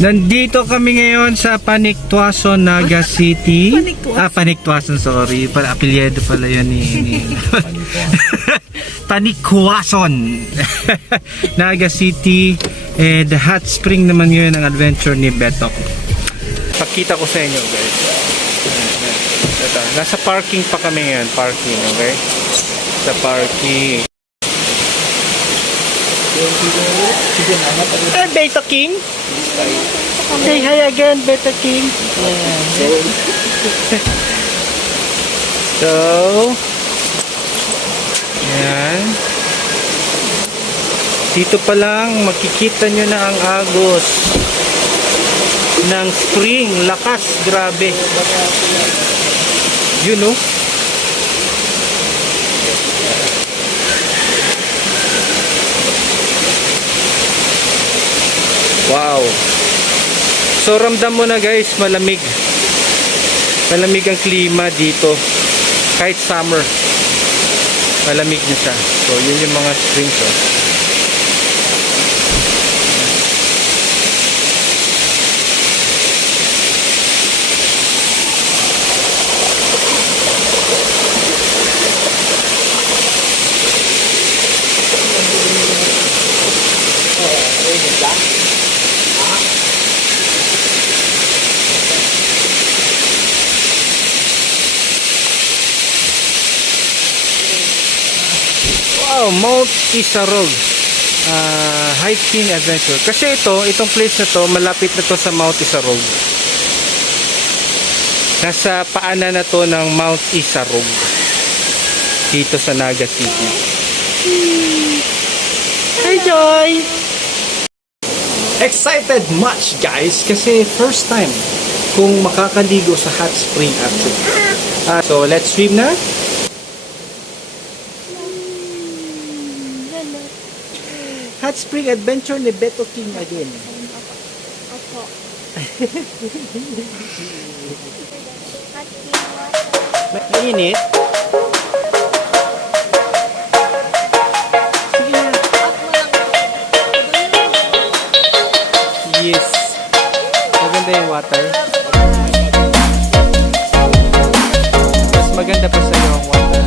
Nandito kami ngayon sa Panicuason, Naga City. Panicuason, sorry. Apelyido pala yun ni Panicuason. Naga City. The hot spring naman yun ang adventure ni Betok. Pakita ko sa inyo, guys. Ito, nasa parking pa kami ngayon. Parking, okay? Sa parking. Beta King. Say hi again, Beta King. So, yan. Dito pa lang makikita nyo na ang agos ng spring. Lakas, grabe. You know? Wow. So ramdam mo na guys, malamig. Malamig ang klima dito. Kahit summer, malamig na siya. So yun yung mga springs. Wow, Mount Isarog hiking adventure. Kasi itong place na to, malapit na to sa Mount Isarog. Nasa paanan na to ng Mount Isarog dito sa Naga City. Hi Joy! Excited much guys kasi first time kung makakaligo sa hot spring actually. So let's swim na. Hot spring adventure ni Beto King again. Opo. Mainit? Sige na. Yes. Maganda yung water. Mas maganda pa sa'yo ang water.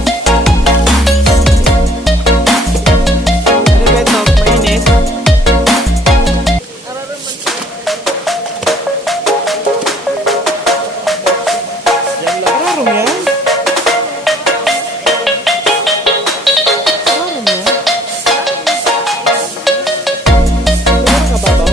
Ano ba ito? Mainit? Ararom yan? Ararom yan? Ano ka babaw?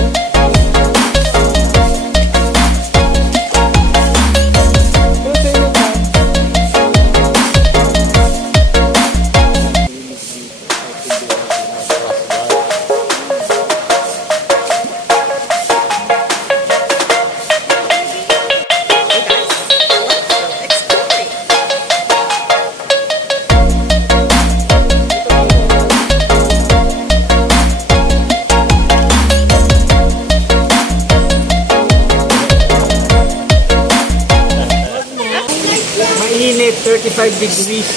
Mainit, 35 degrees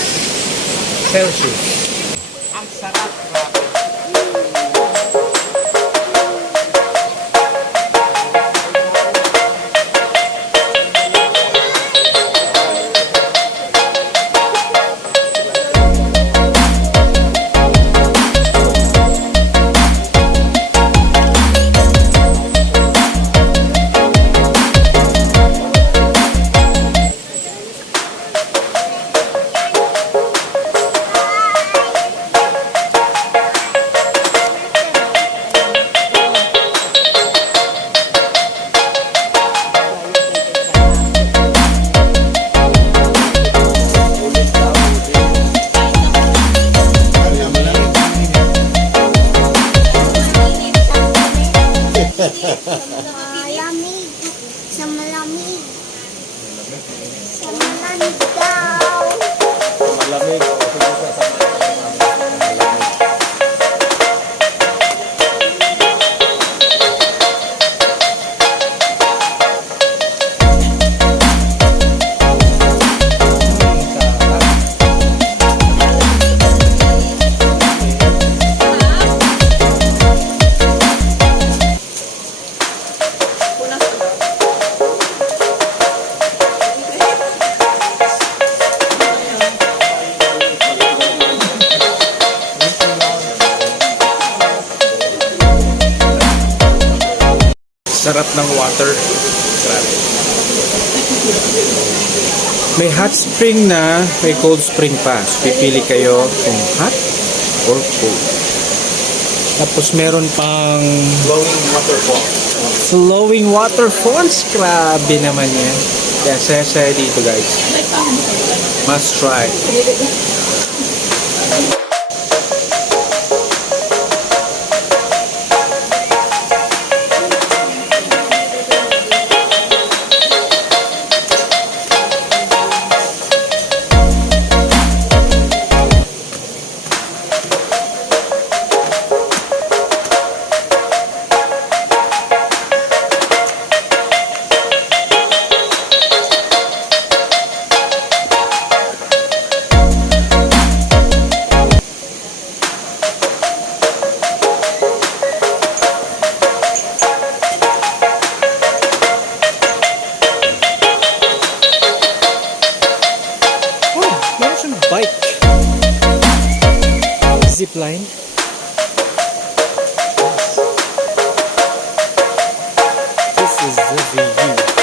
Celsius. Ang sarap, grabe. Malamig. Sa malamig. Sa malamig daw. Malamig. Sarap ng water. Grabe. May hot spring na, may cold spring pa. So, pipili kayo kung hot or cold. Tapos meron pang Flowing waterfall. flowing waterfalls. Grabe naman yan. Kaya saya-saya dito guys. Must try. Meron siyang bike. Zipline. This is the view.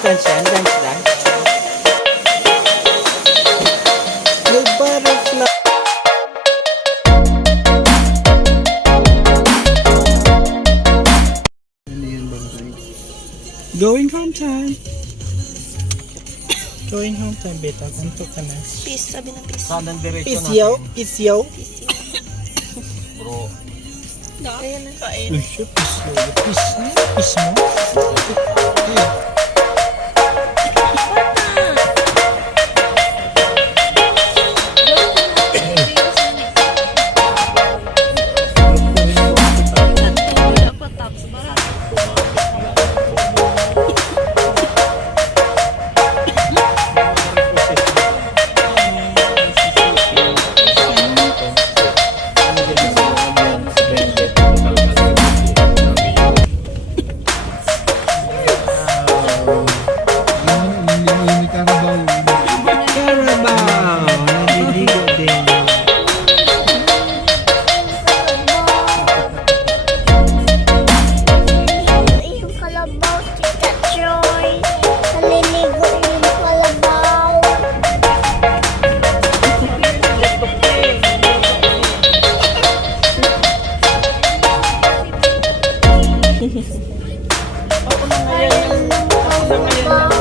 Dance yan, dance lang. May butterfly. Going home time. Going home time, beta. Ganto ka na. Peace, sabi ng peace. Kanan diretso Peace natin. yo, peace yo. Bro. Ayan na kain. Uy, siya, peace yo. Peace mo? Peace mo? Yung kalabaw, Tita Joy. Naliligo yung kalabaw. Ayun ng kalabaw.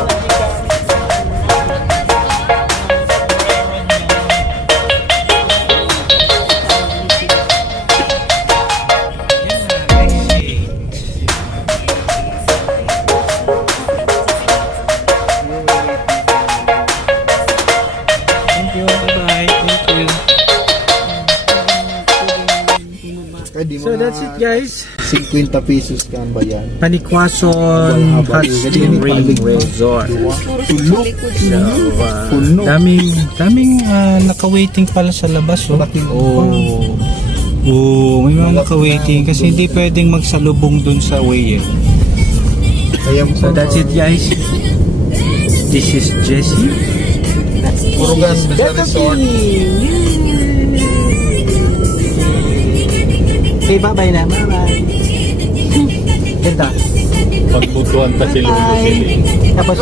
Thank you, bye-bye. Thank you. So that's it guys. 50 pesos ka ba yan? Panicuason Hot Spring Resort. Tulog. So, daming naka-waiting pala sa labas. Oh. May mga naka-waiting kasi hindi pwedeng magsalubong dun sa way. So that's it guys. This is Jessie. Purugan sa resort. Okay, bye-bye na. Bye-bye. Ganda. Pagbutuan pa sila. Tapos